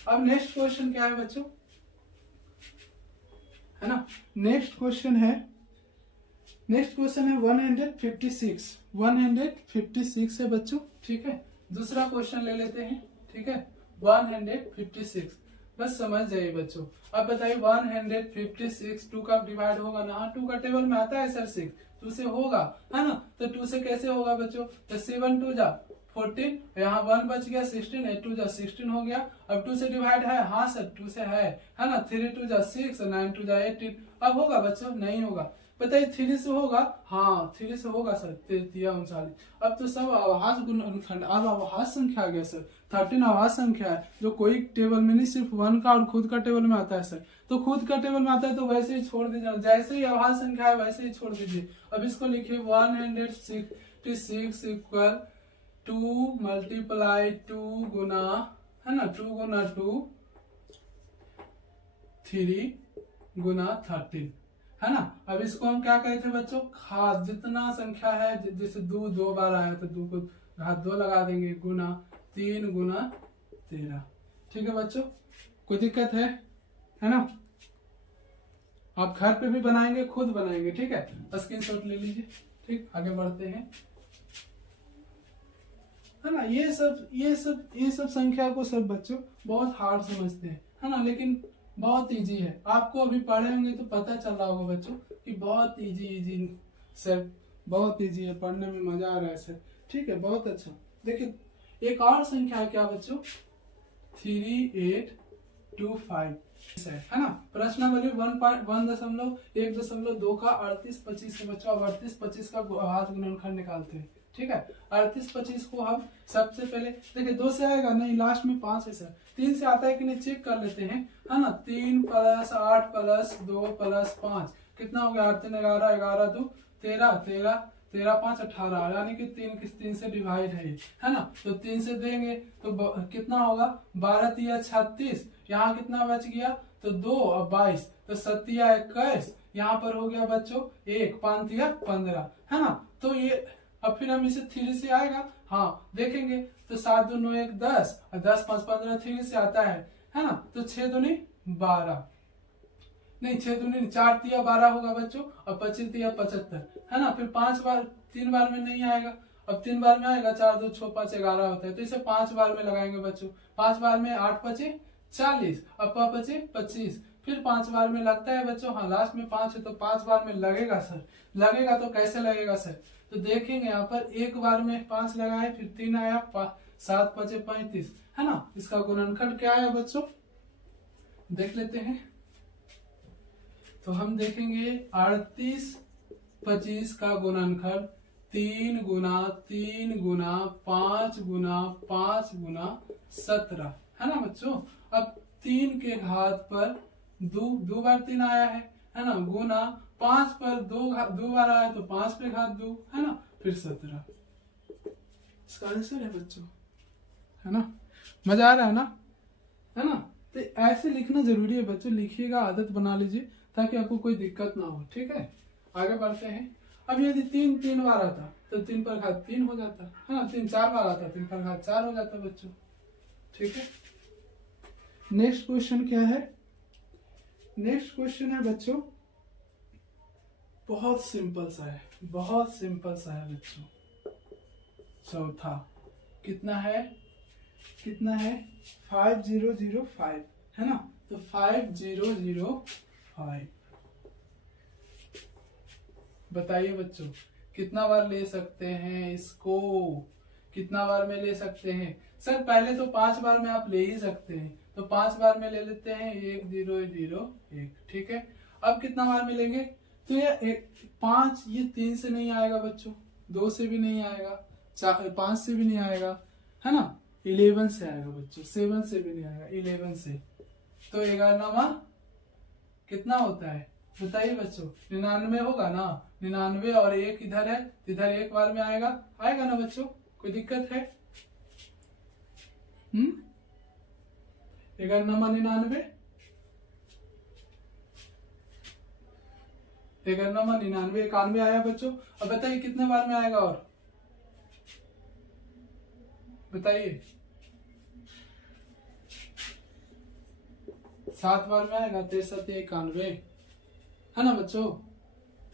अब नेक्स्ट क्वेश्चन क्या है बच्चों, है ना। नेक्स्ट क्वेश्चन है 156। 156 है बच्चों, ठीक है। दूसरा क्वेश्चन ले लेते हैं, ठीक है। 156 बस समझ जाइए बच्चों। अब बताइए 156 2 का डिवाइड होगा ना? हाँ, 2 का टेबल में आता है सर 6, 2 से होगा, है ना। तो 2 से कैसे होगा बच्चों? तो 7 2 जा 14, यहाँ 1 बच गया 16, 8 2 जा 16 हो गया। अब 2 से डिवाइड है? हाँ सर 2 से है ना। 3 2 जा 6, 9 2 जा 18। अब होगा बच्चों? नहीं होगा। बताइए 3 से होगा? हाँ 3 से होगा सर, 39। अब तो सब आवाज गुणनखंड, अब आवाज संख्या आ गया सर। 13 आवाज संख्या है जो कोई टेबल में नहीं, सिर्फ 1 का और खुद का टेबल में आता है सर। तो खुद का टेबल में आता है तो वैसे ही छोड़ दीजिए, जैसे ही आवाज संख्या है वैसे ही छोड़ दीजिए। अब इसको लिखिए 166 इक्वल 2 मल्टीप्लाई 2 गुना, है ना, 2 गुना 2 3 गुना 13, है ना। अब इसको हम क्या कहते हैं बच्चों? घात। जितना संख्या है, जैसे 2 बार आया तो 2 को घात 2 लगा देंगे, गुना 3 गुना 13, ठीक है बच्चों। कोई दिक्कत है ना? आप घर पे भी बनाएंगे, खुद बनाएंगे, ठीक है। स्क्रीनशॉट ले लीजिए, ठीक। आगे बढ़ते हैं, है ना। ये सब संख्या को सब बच्चों बहुत हार्ड समझते हैं, है ना, लेकिन बहुत इजी है। आपको अभी पढ़े होंगे तो पता चल रहा होगा बच्चों कि बहुत इजी सर, बहुत इजी है, पढ़ने में मजा आ रहा है सर, ठीक है, बहुत अच्छा। देखिए एक और संख्या है क्या बच्चों? 3825 है ना। प्रश्नावली 1.1.2 का 3825 है बच्चों। अब 3825 का आवाज गुणनखंड निकालते हैं, ठीक है। 3825 को हम सबसे पहले देखिए 2 से आएगा नहीं, लास्ट में 5 है सर। 3 से आता है कि नहीं चेक कर लेते हैं, है ना। 3 + 8 + 2 + 5 कितना हो गया? 8 3 11, 11 2 13, 13 5 18, यानी कि 3 से डिवाइड है ना। तो 3 से देंगे तो कितना होगा? 12 3 36, यहाँ कितना बच गया? तो 2 और 22, तो 7 21, यहाँ पर हो गया बच्चों 1, 5 15, है ना। तो ये अब फिर हम इसे 3 से आएगा, हाँ देखेंगे तो 7 2 9 1 10 और 10 5 15 3 से आता है ना। तो 6 दूनी 12, नहीं 6 दूनी 4 तिया 12 होगा बच्चों, और 25 तिया 75, है ना। फिर 5 बार 3 बार में नहीं आएगा, अब 3 बार में आएगा। 4 2 6 5 11 होता है, तो इसे 5 बार में लगाएंगे बच्चों। 5 बार में 8 5 40, अब 5 25, फिर 5 बार में लगता है बच्चों, हाँ लास्ट में 5 है तो 5 बार में लगेगा सर। लगेगा तो कैसे लगेगा सर? तो देखेंगे यहाँ पर एक बार में 5 लगाए, फिर 3 आया, 7 5 35, है ना। इसका गुणनखंड क्या है बच्चों? देख लेते हैं। तो हम देखेंगे 38 25 का गुणनखंड 3 गुना 3 गुना 5 गुना 5 गुना 17, है ना बच्चों। अब 3 के घात पर 2 बार 3 आया है ना, गुना 5 पर 2 बार आया तो 5 पे घात 2, है ना, फिर 17। इसका आंसर है बच्चों, है ना। मजा आ रहा है ना। तो ऐसे लिखना जरूरी है बच्चों, लिखिएगा, आदत बना लीजिए ताकि आपको कोई दिक्कत ना हो, ठीक है। आगे बढ़ते हैं। अब यदि 3 बार आता तो 3 पर घात 3 हो जाता, है ना। 3 4 बार आता 3 पर घात 4 हो जाता बच्चों, ठीक है। नेक्स्ट क्वेश्चन क्या है? नेक्स्ट क्वेश्चन है बच्चों, बहुत सिंपल सा है, बहुत सिंपल सा है बच्चों। चौथा कितना है? 5005, है ना। तो 5005 बताइए बच्चों कितना बार ले सकते हैं इसको? कितना बार में ले सकते हैं सर? पहले तो 5 बार में आप ले ही सकते हैं, तो 5 बार में ले लेते हैं 1 0 0 1, ठीक है। अब कितना बार में लेंगे? तो ये 5 ये 3 से नहीं आएगा बच्चों, 2 से भी नहीं आएगा, 5 से भी नहीं आएगा, है ना। 11 से आएगा बच्चों, 7 से भी नहीं आएगा, 11 से। तो 11वां कितना होता है बताइए बच्चों? 99 होगा ना। 99 और 1 इधर है, इधर एक बार में आएगा, आएगा ना बच्चों? कोई दिक्कत है? 11वां 99, 11वां 99, 91 आया बच्चों। अब बताइए कितने बार में आएगा? और बताइए, 7 बार में आएगा। 13 7 91, है ना बच्चों,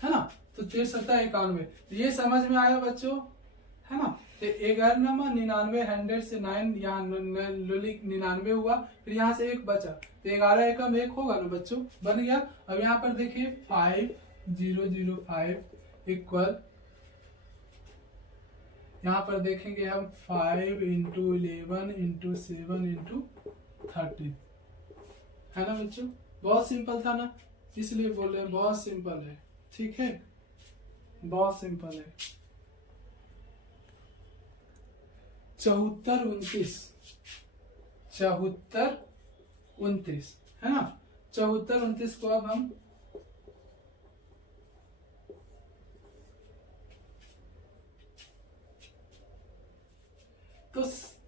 है ना। तो 13 7 91, ये समझ में आया बच्चों, है ना। तो 11वां 99, 100 से 9 यहाँ 99 हुआ, फिर यहाँ से 1 बचा, तो 11 एकम 1 होगा ना बच्चों, बन गया। अब यहाँ पर देखिए 5005 इक्वल, यहाँ पर देखेंगे हम 5 इंटू 11 इंटू 7 इंटू 13, है ना बच्चों। बहुत सिंपल था ना, इसलिए बोल रहे हैं बहुत सिंपल है, ठीक है, बहुत सिंपल है। 74 29, 74 29, है ना। 74 29 को अब हम तो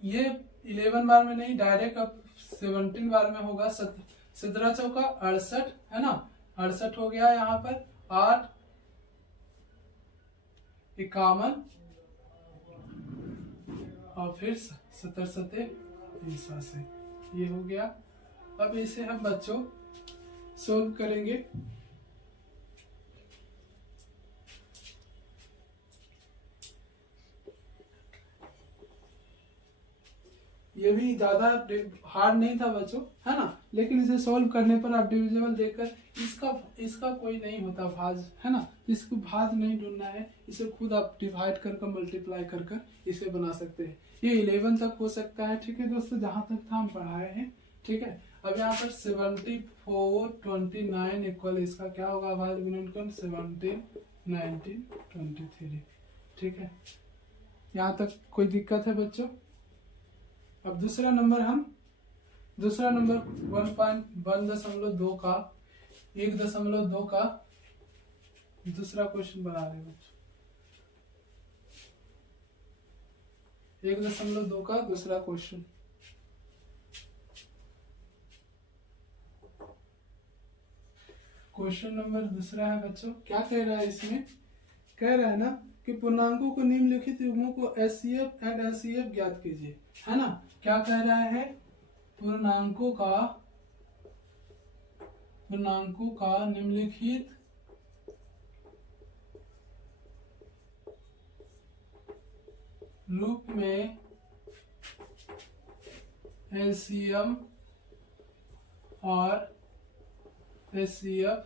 ये 11 बार में नहीं, डायरेक्ट अब 17 बार में होगा। 17 चौका 68, है ना, 68 हो गया। यहाँ पर 8 51 और फिर 70 7 88, ये हो गया। अब इसे हम बच्चों सोल्व करेंगे। ये भी ज्यादा हार्ड नहीं था बच्चों, है ना, लेकिन इसे सोल्व करने पर आप डिविजिबल देखकर इसका कोई नहीं होता भाज, है ना। इसको भाज नहीं ढूंढना है, इसे खुद आप डिवाइड कर मल्टीप्लाई कर इसे बना सकते हैं। ये 11 तक हो सकता है, ठीक है दोस्तों, जहां तक था हम पढ़ाए हैं, ठीक है। अब यहाँ पर 74 29 इक्वल, इसका क्या होगा भाज गुणनखंड? 17 19 23, ठीक है। यहाँ तक कोई दिक्कत है बच्चों? अब दूसरा नंबर 1.1.2 का 1.2 का दूसरा क्वेश्चन बना रहे हैं बच्चों। 1.2 का दूसरा क्वेश्चन। क्वेश्चन नंबर दूसरा है बच्चों, क्या कह रहा है इसमें? कह रहा है ना कि पूर्णांकों को निम्नलिखित युग्मों को HCF एंड LCF ज्ञात कीजिए, है ना। क्या कह रहा है? पूर्णांकों का निम्नलिखित रूप में LCM और HCF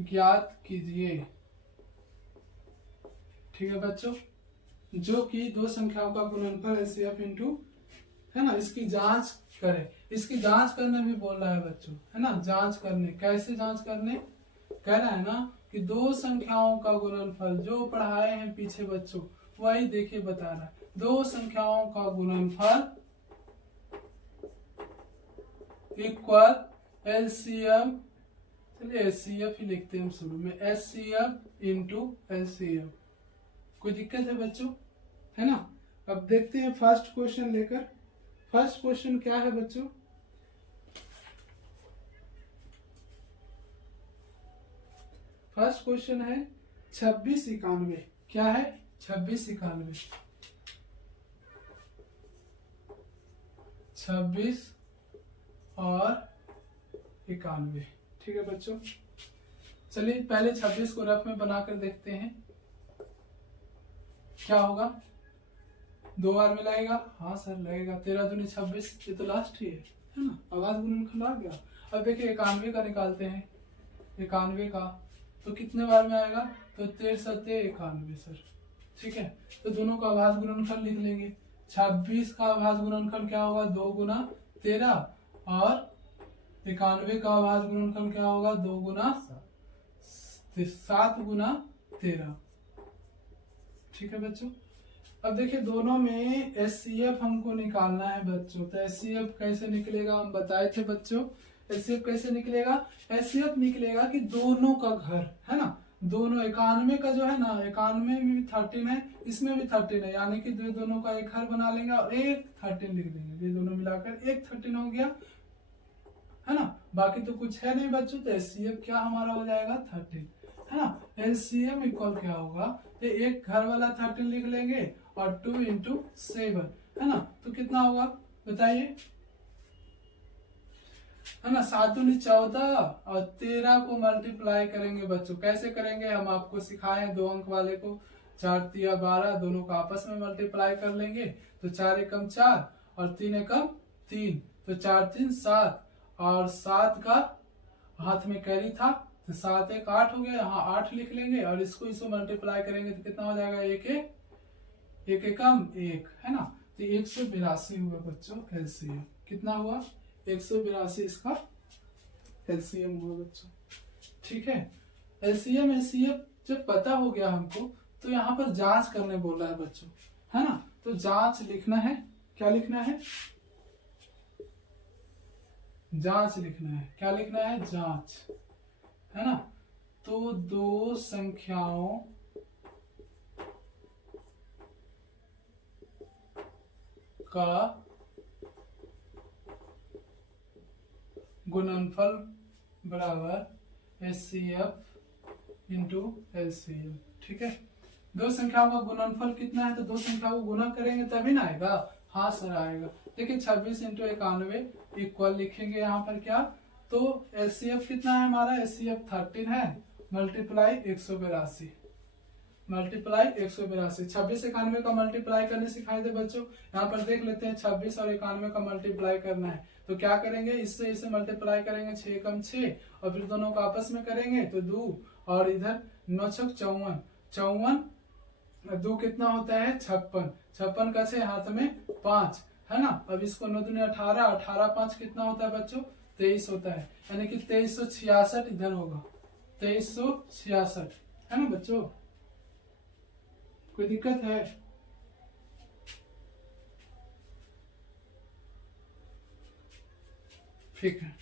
ज्ञात कीजिए, ठीक है बच्चों। जो कि दो संख्याओं का गुणनफल HCF इंटू, है ना, इसकी जांच करें। इसकी जांच करने भी बोल रहा है बच्चों, है ना। जांच करने, कैसे जांच करने? कह रहा है ना कि दो संख्याओं का गुणनफल, जो पढ़ाए हैं पीछे बच्चों वही देखिए बता रहा है। दो संख्याओं का गुणनफल इक्वल LCM, चलिए HCF ही लिखते हैं हम शुरू में, HCF इंटू LCM। कोई दिक्कत है बच्चों? है ना। अब देखते हैं फर्स्ट क्वेश्चन लेकर। फर्स्ट क्वेश्चन क्या है बच्चों? फर्स्ट क्वेश्चन है 2691। क्या है? 2691। 26 और 91, ठीक है बच्चों। चलिए पहले 26 को रफ में बनाकर देखते हैं क्या होगा। 2 बार में लगेगा, हाँ सर लगेगा। 13 दूनी 26, ये तो लास्ट ही है ना। आवाज गुणनखंड आ गया। अब देखिए 91 का निकालते हैं। 91 का तो कितने बार में आएगा? तो 13 7 91 सर, ठीक है। तो दोनों का आवाज गुणनखंड लिख लेंगे। 26 का आवाज गुणनखंड क्या होगा? 2 गुना 13, और 91 का आवाज गुणनखंड क्या होगा? 2 गुना तो 7 गुना 13। ठीक है बच्चों। अब देखिए दोनों में HCF हमको निकालना है बच्चों। तो HCF कैसे निकलेगा हम बताए थे बच्चों। HCF कैसे निकलेगा? HCF निकलेगा कि दोनों का घर है ना, दोनों 91 का जो है ना, 91 में भी 13 है, इसमें भी 13 है, यानी कि दोनों का एक घर बना लेंगे और एक 13 लिख देंगे। ये दोनों मिलाकर एक 13 हो गया है ना। बाकी तो कुछ है नहीं बच्चों। तो HCF क्या हमारा हो जाएगा 13 है ना। LCM इक्वल क्या होगा? तो एक घर वाला 13 लिख लेंगे और 2 इंटू 7 है ना। तो कितना होगा बताइए, है ना। 7 दूनी 14 और 13 को मल्टीप्लाई करेंगे बच्चों। कैसे करेंगे हम आपको सिखाए 2 अंक वाले को। 4 तिया 12, दोनों को आपस में मल्टीप्लाई कर लेंगे। तो 4 एकम 4 और 3 एकम 3, तो 4 3 7 और 7 का हाथ में कैरी था, तो 7 1 8 हो गया। यहाँ 8 लिख लेंगे और इसको मल्टीप्लाई करेंगे तो कितना हो जाएगा? एक एकम 1 है ना। तो 182 हुआ बच्चों LCM। कितना हुआ? 182 इसका LCM हुआ बच्चों। ठीक है। LCM HCF जब पता हो गया हमको, तो यहाँ पर जांच करने बोल रहा है बच्चों, है ना। तो जांच लिखना है। क्या लिखना है? जांच लिखना है। क्या लिखना है? जांच, है ना। तो दो संख्याओं का गुणनफल बराबर HCF इंटू LCM। ठीक है। दो संख्याओं का गुणनफल कितना है? तो दो संख्याओं को गुना करेंगे तभी ना आएगा। हाँ सर आएगा। देखिए 26 इंटू 91 इक्वल लिखेंगे यहाँ पर क्या? तो LCF कितना है हमारा? HCF 13 है, मल्टीप्लाई 182, मल्टीप्लाई 182। 26 91 का मल्टीप्लाई करने सिखाए थे बच्चों। यहाँ पर देख लेते हैं 26 और 91 का मल्टीप्लाई करना है। तो क्या करेंगे? इससे इसे मल्टीप्लाई करेंगे, 6 एकम 6 और फिर दोनों को आपस में करेंगे तो 2 और इधर 9 छक 54, 54 2 कितना होता है? 56, 56 का 6 हाथ में 5 है ना। अब इसको 9 दूनी 18, 18 5 कितना होता है बच्चों? 23 होता है, यानी कि 2366 इधर होगा। 2366 है ना बच्चों। कोई दिक्कत है? ठीक है।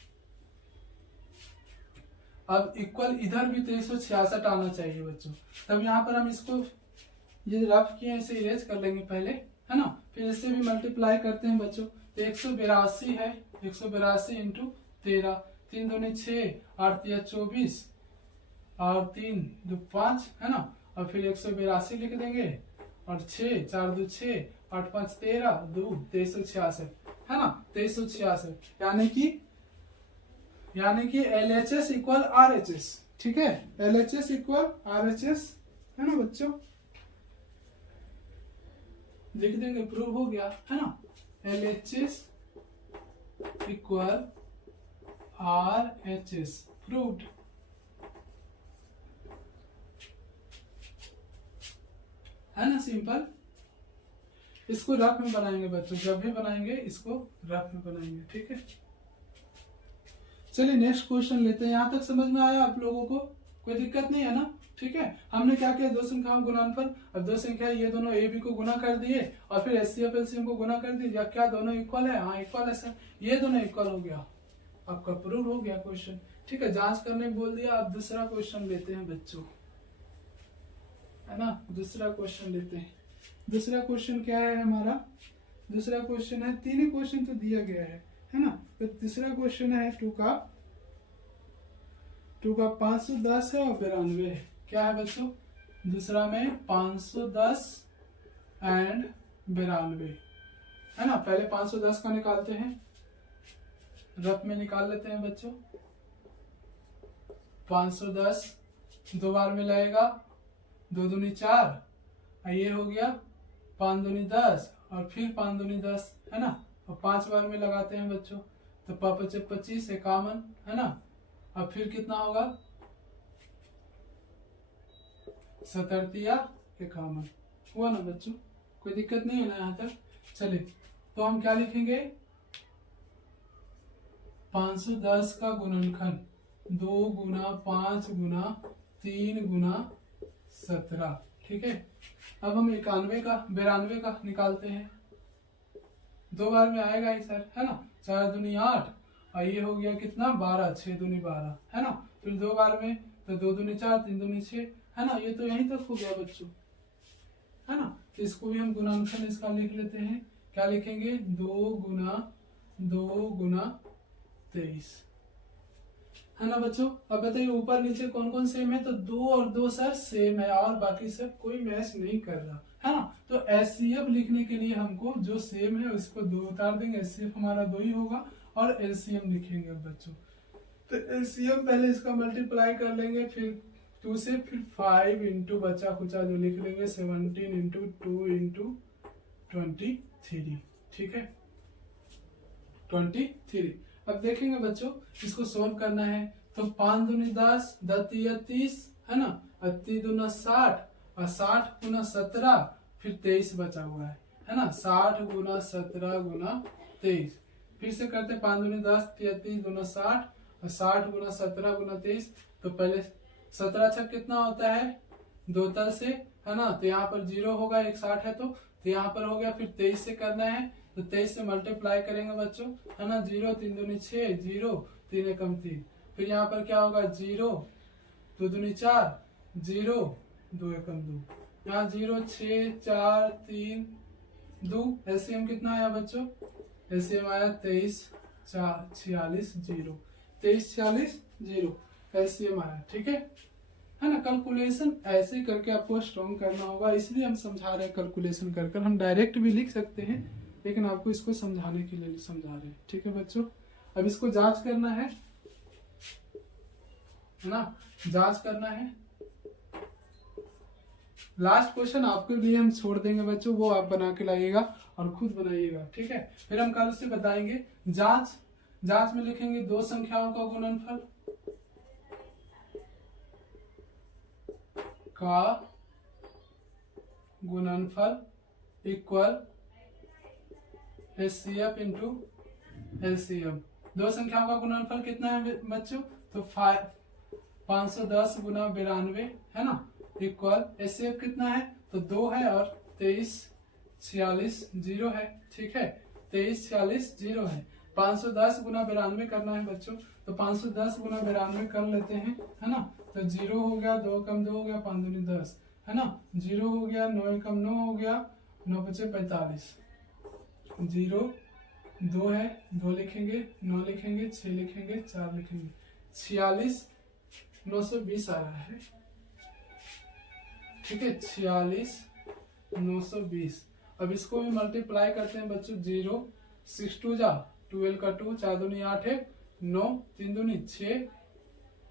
अब इक्वल इधर भी 2366 आना चाहिए बच्चों। तब यहाँ पर हम इसको ये रफ किए इसे इरेज कर लेंगे पहले, है ना। फिर इससे भी मल्टीप्लाई करते हैं बच्चों। तो 182 है, 182 इंटू 13, 3 दूनी 6, 8 तिया 24 और 3 2 5 है ना। और फिर 182 लिख देंगे और 6 4 2 6 8 5 13 2 2366 है ना। 2366 यानी कि LHS इक्वल RHS। ठीक है। LHS इक्वल RHS है ना बच्चों। लिख देंगे, प्रूव हो गया है ना। LHS equal RHS proved. है ना सिंपल। इसको रफ में बनाएंगे बच्चों, जब भी बनाएंगे इसको रफ में बनाएंगे। ठीक है। चलिए नेक्स्ट क्वेश्चन लेते हैं। यहाँ तक समझ में आया आप लोगों को? कोई दिक्कत नहीं है ना। ठीक है। हमने क्या किया? दो संख्याओं गुणनफल। अब दो संख्या ये दोनों ए बी को गुना कर दिए और फिर HCF LCM को गुना कर दिए। क्या दोनों इक्वल है? हाँ इक्वल है सर, ये दोनों इक्वल हो गया। आपका प्रूव हो गया क्वेश्चन। ठीक है। जांच करने बोल दिया। अब दूसरा क्वेश्चन लेते हैं बच्चों, है ना। दूसरा क्वेश्चन लेते हैं। दूसरा क्वेश्चन क्या है हमारा? दूसरा क्वेश्चन है, तीन ही क्वेश्चन तो दिया गया है ना। तो तीसरा क्वेश्चन है 2 का 510 है और 92 है। क्या है बच्चों? दूसरा में 510 एंड 92 है ना। पहले 510 का निकालते हैं, रफ में निकाल लेते हैं बच्चों। 510 दो बार में लगेगा, 2 दूनी 4, ये हो गया 5 दूनी 10 और फिर 5 दूनी 10 है ना। और 5 बार में लगाते हैं बच्चों। तो 5 25 51 है ना। अब फिर कितना होगा? 77 51 हुआ ना बच्चों। कोई दिक्कत नहीं है ना यहाँ तक। चलिए तो हम क्या लिखेंगे? 510 का गुणनखंड 2 गुना 5 गुना 3 गुना 17, ठीक है। अब हम 92 का निकालते हैं। 2 बार में आएगा ही सर, है ना। 4 दूनी 8 और ये हो गया कितना 12, 6 दूनी 12, है ना। फिर 2 बार में तो 2 दूनी 4, 3 दूनी 6, है ना। ये तो यहीं तक हो गया बच्चों, है ना। तो इसको भी हम गुणनफल इसका लिख लेते हैं। क्या लिखेंगे 2 गुना 23, है ना बच्चों। अब बताइए ऊपर नीचे कौन कौन सेम है, तो 2 और 2 सर सेम है और बाकी सब कोई मैच नहीं कर रहा, है ना। तो HCF लिखने के लिए हमको जो सेम है उसको 2 उतार देंगे, HCF हमारा 2 ही होगा और LCM लिखेंगे बच्चों। तो LCM पहले इसका मल्टीप्लाई कर लेंगे, फिर 2 से, फिर 5 इंटू बचा खुचा जो लिख लेंगे 17 इंटू 2 इंटू 23, ठीक है 23। अब देखेंगे बच्चों इसको सोल्व करना है तो 5 दूनी 10, 10 30, है ना। 30 दूना 60 और 60 गुना 17, फिर 23 बचा हुआ है ना। 60 गुना 17 गुना 23, फिर से करते 5 दूनी 10, 30 गुना 60 और 60 गुना 17 गुना 23। तो पहले 17 छक कितना होता है 2 तर से, है ना। तो यहाँ पर 0 होगा, 1 60 है तो यहाँ पर हो गया। फिर 23 से करना है तो 23 से मल्टीप्लाई करेंगे बच्चों, है ना। 0 3 दूनी 6, 0 3 एकम 3, फिर यहाँ पर क्या होगा 0 2 दूनी 4, 0 2 एकम 2, यहाँ 0 6 4 3 2। LCM कितना आया बच्चों, LCM आया 23 46 0, 23 46 0 LCM आया, ठीक है ना। कैलकुलेशन ऐसे करके आपको स्ट्रॉन्ग करना होगा, इसलिए हम समझा रहे हैं कैलकुलेशन कर कर। हम डायरेक्ट भी लिख सकते हैं लेकिन आपको इसको समझाने के लिए समझा रहे हैं, ठीक है बच्चों। अब इसको जांच करना है ना, जांच करना है। लास्ट क्वेश्चन आपके लिए हम छोड़ देंगे बच्चों, वो आप बना के लाइएगा और खुद बनाइएगा, ठीक है। फिर हम कल से बताएंगे जांच में लिखेंगे 2 संख्याओं का गुणनफल इक्वल HCF इंटू LCM। 2 संख्याओं का गुणनफल कितना है बच्चों, तो 510 गुना 92, है ना, इक्वल HCF कितना है तो 2 है और 23 46 0 है, ठीक है 23 46 0 है। 510 गुना 92 करना है बच्चों, तो 510 गुना 92 कर लेते हैं, है ना। तो 0 हो गया, 2 कम 2 हो गया, 5 दूनी 10, है ना। 0 हो गया, 9 कम 9 हो गया, 9 बचे 45, 0 2 है, 2 लिखेंगे, 9 लिखेंगे, 6 लिखेंगे, 4 लिखेंगे, 46 920 आ रहा है, ठीक है 46 920। अब इसको भी मल्टीप्लाई करते हैं बच्चों, 0 6 2 जा 12 का 2, 4 दूनी 8 है, 9 3 दूनी 6,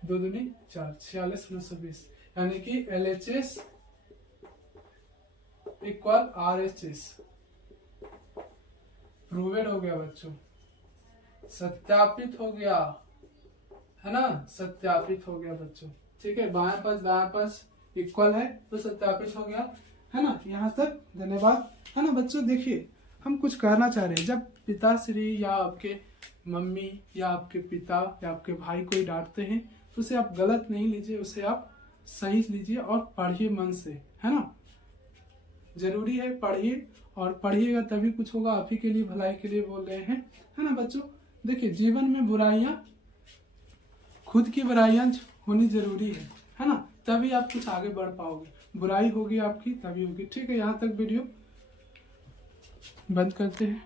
2 दूनी 4, 46 920, यानी कि LHS इक्वल RHS। प्रूवेड हो गया बच्चों, सत्यापित हो गया, है ना, सत्यापित हो गया बच्चों, ठीक है। बाएं पास इक्वल है तो सत्यापित हो गया, है ना। यहाँ तक धन्यवाद, है ना बच्चों। देखिए हम कुछ कहना चाह रहे हैं, जब पिताश्री या आपके मम्मी या आपके पिता या आपके भाई कोई डांटते हैं तो उसे आप गलत नहीं लीजिए, उसे आप सही लीजिए और पढ़िए मन से, है ना। जरूरी है पढ़िए, और पढ़िएगा तभी कुछ होगा, आप ही के लिए भलाई के लिए बोल रहे हैं, है ना बच्चों। देखिए जीवन में बुराइयां, खुद की बुराइयां होनी जरूरी है ना, तभी आप कुछ आगे बढ़ पाओगे। बुराई होगी आपकी तभी होगी, ठीक है। यहाँ तक वीडियो बंद करते हैं।